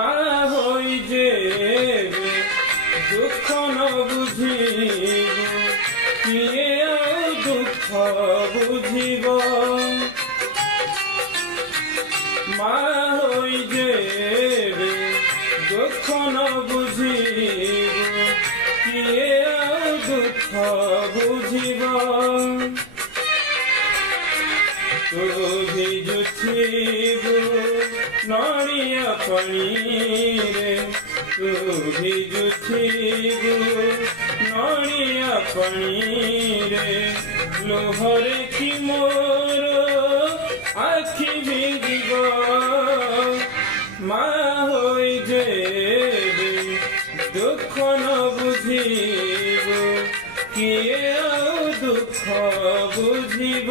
মা হই যে দুঃখ ন বুঝিব কিয়ে আর দুঃখ বুঝিব মা হই যে দুঃখ ন বুঝিব কিয়ে আর দুঃখ বুঝিব তু ভিজুথিবু নড়িয়া পানিরে তু ভিজুথিবু নড়িয়া পানিরে লোহরে কি মোর আখি ভিজিব মা হই যে দুঃখ ন বুঝিব কিয়ে আর দুঃখ বুঝিব।